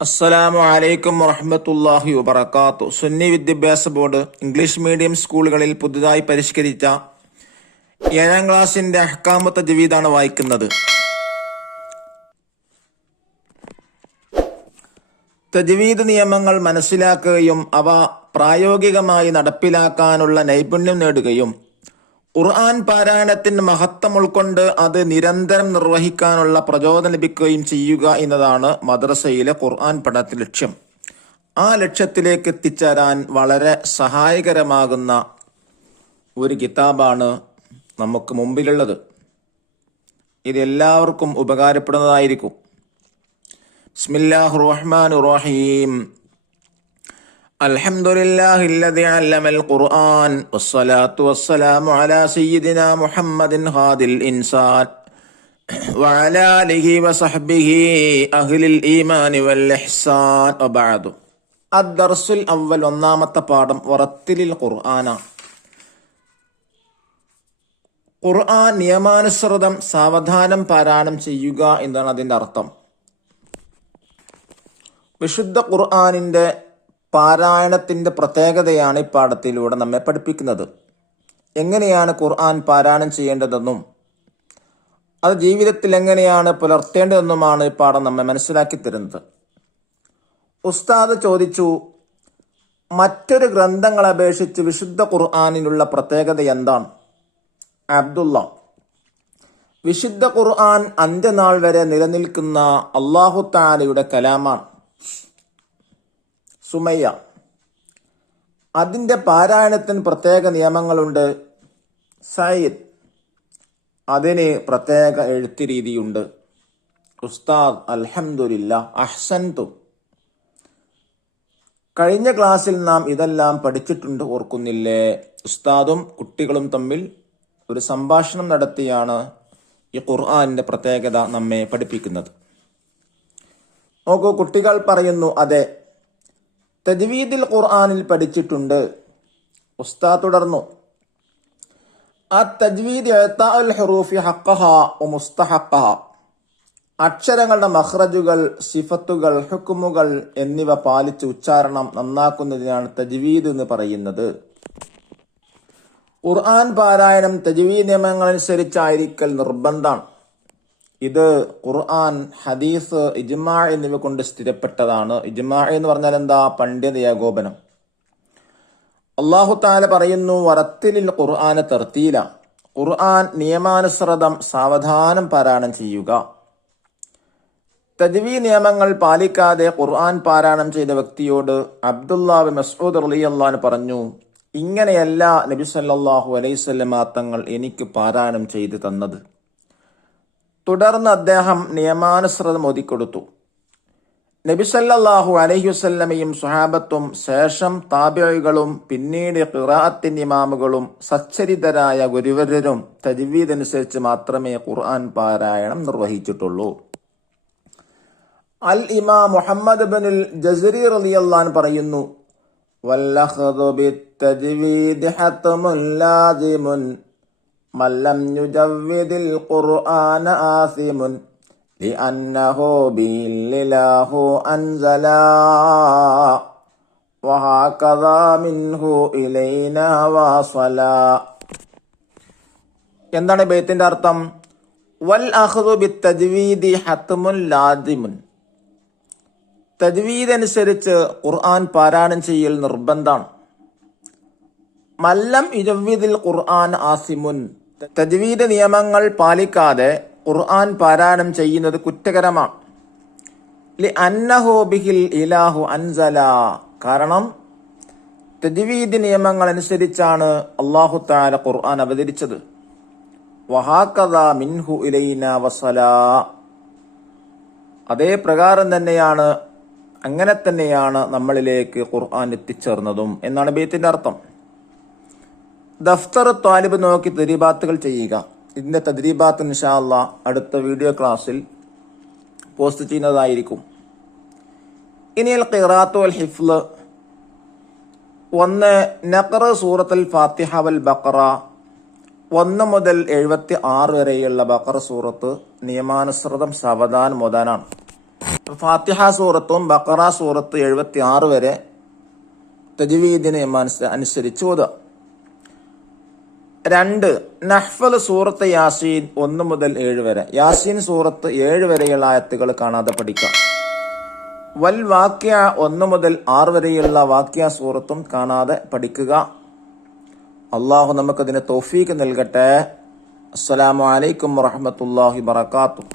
അസ്സലാമു അലൈക്കും വറഹ്മത്തുള്ളാഹി വബറകാതുഹു. സുന്നി വിദ്യാഭ്യാസ ബോർഡ് ഇംഗ്ലീഷ് മീഡിയം സ്കൂളുകളിൽ പുതുതായി പരിഷ്കരിച്ച 7ാം ക്ലാസിന്റെ അഹ്കാമു തജ്വീദാണ് വായിക്കുന്നത്. തജ്വീദ് നിയമങ്ങൾ മനസ്സിലാക്കുകയും അവ പ്രായോഗികമായി നടപ്പിലാക്കാനുള്ള നൈപുണ്യം നേടുകയും ഖുർആൻ പാരായണത്തിന്റെ മഹത്വം ഉൾക്കൊണ്ട് അത് നിരന്തരം നിർവഹിക്കാനുള്ള പ്രചോദനം ലഭിക്കുകയും ചെയ്യുക എന്നതാണ് മദ്രസയിലെ ഖുർആൻ പഠനത്തിന്റെ ലക്ഷ്യം. ആ ലക്ഷ്യത്തിലേക്ക് എത്തിച്ചേരാൻ വളരെ സഹായകരമാകുന്ന ഒരു കിതാബാണ് നമുക്ക് മുമ്പിലുള്ളത്. ഇത് എല്ലാവർക്കും ഉപകാരപ്പെടുന്നതായിരിക്കും. ബിസ്മില്ലാഹിർ റഹ്മാനിർ റഹീം. അൽഹംദുലില്ലാഹില്ലദി അല്ലമൽ ഖുർആൻ വസ്സലാത്തു വസ്സലാമു അലാ സയ്യിദിനാ മുഹമ്മദിൻ ഹാദിൽ ഇൻസാൻ വഅലാ ആലിഹി വസഹ്ബിഹി അഹ്ലിൽ ഈമാനി വൽ ഇഹ്സാൻ വബഅദു. അദ്ദർസുൽ അവ്വൽ, ഒന്നാമത്തെ പാഠം വറത്തിലിൽ ഖുർആന. ഖുർആൻ നിയമാനുസൃതം സാവധാനം പാരായണം ചെയ്യുക എന്നാണ് അതിന്റെ അർത്ഥം. വിശുദ്ധ ഖുർആനിന്റെ പാരായണത്തിന്റെ പ്രത്യേകതയാണ് ഈ പാഠത്തിലൂടെ നമ്മെ പഠിപ്പിക്കുന്നത്. എങ്ങനെയാണ് ഖുർആൻ പാരായണം ചെയ്യേണ്ടതെന്നും അത് ജീവിതത്തിൽ എങ്ങനെയാണ് പുലർത്തേണ്ടതെന്നുമാണ് ഈ പാഠം നമ്മെ മനസ്സിലാക്കി തരുന്നത്. ഉസ്താദ് ചോദിച്ചു, മറ്റൊരു ഗ്രന്ഥങ്ങളെ അപേക്ഷിച്ച് വിശുദ്ധ ഖുർആനിനുള്ള പ്രത്യേകത എന്താണ്? അബ്ദുള്ള: വിശുദ്ധ ഖുർആൻ അന്ത്യനാൾ വരെ നിലനിൽക്കുന്ന അല്ലാഹു തആലയുടെ കലാമാണ്. സുമയ്യ: അതിന്റെ പാരായണത്തിന് പ്രത്യേക നിയമങ്ങളുണ്ട്. സയ്യിദ്: അതിന് പ്രത്യേക എഴുത്ത് രീതിയുണ്ട്. ഉസ്താദ്: അൽഹംദുലില്ലാ, അഹ്സൻതു. കഴിഞ്ഞ ക്ലാസ്സിൽ നാം ഇതെല്ലാം പഠിച്ചിട്ടുണ്ട്, ഓർക്കുന്നില്ലേ? ഉസ്താദും കുട്ടികളും തമ്മിൽ ഒരു സംഭാഷണം നടത്തിയാണ് ഈ ഖുർആനിന്റെ പ്രത്യേകത നമ്മെ പഠിപ്പിക്കുന്നത്. നോക്കൂ, കുട്ടികൾ പറയുന്നു, അതെ, തജ്വീദിൽ ഖുർആനിൽ പഠിച്ചിട്ടുണ്ട്. ഉസ്താദ് തുടർന്നു, തജ്വീദ് ഇഅ്താഉൽ ഹുറൂഫി ഹഖ്ഖഹാ വ മുസ്തഹഖഹാ. അക്ഷരങ്ങളുടെ മഖ്റജുകൾ, സിഫത്തുകൾ, ഹുക്മുകൾ എന്നിവ പാലിച്ച് ഉച്ചാരണം നന്നാക്കുന്നതിനാണ് തജ്വീദ് എന്ന് പറയുന്നത്. ഖുർആൻ പാരായണം തജ്വീദ് നിയമങ്ങളനുസരിച്ചായിരിക്കൽ നിർബന്ധമാണ്. ഇത് ഖുർആൻ, ഹദീസ്, ഇജ്മാ എന്നിവ കൊണ്ട് സ്ഥിരപ്പെട്ടതാണ്. ഇജ്മാ എന്ന് പറഞ്ഞാൽ എന്താ? പണ്ഡിത ഏകോപനം. അല്ലാഹു തആല പറയുന്നു, വറത്തിലിൽ ഖുർആന തർത്തീല. ഖുർആൻ നിയമാനുസൃതം സാവധാനം പാരായണം ചെയ്യുക. തജ്വീദ് നിയമങ്ങൾ പാലിക്കാതെ ഖുർആൻ പാരായണം ചെയ്ത വ്യക്തിയോട് അബ്ദുല്ലാഹ് ബിൻ മസ്ഊദ് റളിയല്ലാഹു അൻഹു പറഞ്ഞു, ഇങ്ങനെയല്ല നബി സല്ലല്ലാഹു അലൈഹി വസല്ലം തങ്ങൾ എനിക്ക് പാരായണം ചെയ്തു തന്നത്. തുടർന്ന് അദ്ദേഹം നിയമാനുസൃതം ഓതിക്കൊടുത്തു. നബി സല്ലല്ലാഹു അലൈഹി വസല്ലമയും സ്വഹാബത്തും ശേഷം താബിഈകളും പിന്നീട് ഖിറാഅത്തിന്റെ ഇമാമുകളും സച്ചരിതരായ ഗുരുവര്യരും തജ്വീദ് അനുസരിച്ച് മാത്രമേ ഖുർആൻ പാരായണം നിർവഹിച്ചിട്ടുള്ളൂ. അൽ ഇമാം മുഹമ്മദ് ഇബ്നുൽ ജസരി റളിയല്ലാഹു അൻഹു പറയുന്നു, വല്ലഖദു ബിത്തജ്വീദ് ഹത്മുൻ ലാസിമുൻ മല്ലം യുജവ്വിദിൽ ഖുർആന ആസിമുൻ ലിഅന്നഹു ബില്ലാഹു അൻസലാ വഹകദാ മിൻഹു ഇലൈനാ വസലാ. എന്താണ് ബൈത്തിന്റെ അർത്ഥം? വൽ അഖ്ദു ബിത്തജ്വീദി ഹത്മുൻ ലാസിമുൻ. തജ്വീദ് അനുസരിച്ച് ഖുർആൻ പാരായണം ചെയ്യൽ നിർബന്ധമാണ്. മല്ലം യുജവ്വിദിൽ ഖുർആൻ ആസിമുൻ. തജ്വീദ് നിയമങ്ങൾ പാലിക്കാതെ ഖുർആൻ പാരായണം ചെയ്യുന്നത് കുറ്റകരമാണ്. ലിഅന്നഹു ബിഹിൽ ഇലാഹു അൻസലാ. കാരണം തജ്വീദ് നിയമങ്ങൾ അനുസരിച്ചാണ് അല്ലാഹു തആല ഖുർആൻ അവതരിച്ചത്. വഹകദാ മിൻഹു ഇലൈനാ വസലാ. അതേ പ്രകാരം തന്നെയാണ്, അങ്ങനെ തന്നെയാണ് നമ്മളിലേക്ക് ഖുർആൻ എത്തിച്ചേർന്നതും എന്നാണ് ബൈത്തിന്റെ അർത്ഥം. ദഫ്തർ ത്വാലിബ് നോക്കി തദ്രീബാത്തുകൾ ചെയ്യുക. ഇതിന്റെ തദ്രീബാത്ത് ഇൻഷാ അല്ലാഹ് അടുത്ത വീഡിയോ ക്ലാസ്സിൽ പോസ്റ്റ് ചെയ്യുന്നതായിരിക്കും. ഇനി അൽ ഖിറാഅത്തു വൽ ഹിഫ്ള്. 1. നഖ്റ സൂറത്തുൽ ഫാത്തിഹ വൽ ബഖറ. 1 മുതൽ 76 വരെയുള്ള ബഖറ സൂറത്ത് നിയമാനുസൃതം സാവധാനം ഓതാനാണ്. ഫാത്തിഹ സൂറത്തും ബഖറ സൂറത്ത് 76 വരെ തജ്വീദിനെ അനുസരിച്ച് ഓതുക. 2. നഹ്ഫൽ സൂറത്ത് യാസീൻ 1 മുതൽ 7 വരെ. യാസീൻ സൂറത്ത് 7 വരെയുള്ള ആയത്തുകൾ കാണാതെ പഠിക്കുക. വൽ വാക്യ 1 മുതൽ 6 വരെയുള്ള വാക്യ സൂറത്തും കാണാതെ പഠിക്കുക. അള്ളാഹു നമുക്കതിന് തൗഫീക്ക് നൽകട്ടെ. അസ്സലാമു അലൈക്കും വറഹ്മത്തുള്ളാഹി വബറകാതുഹു.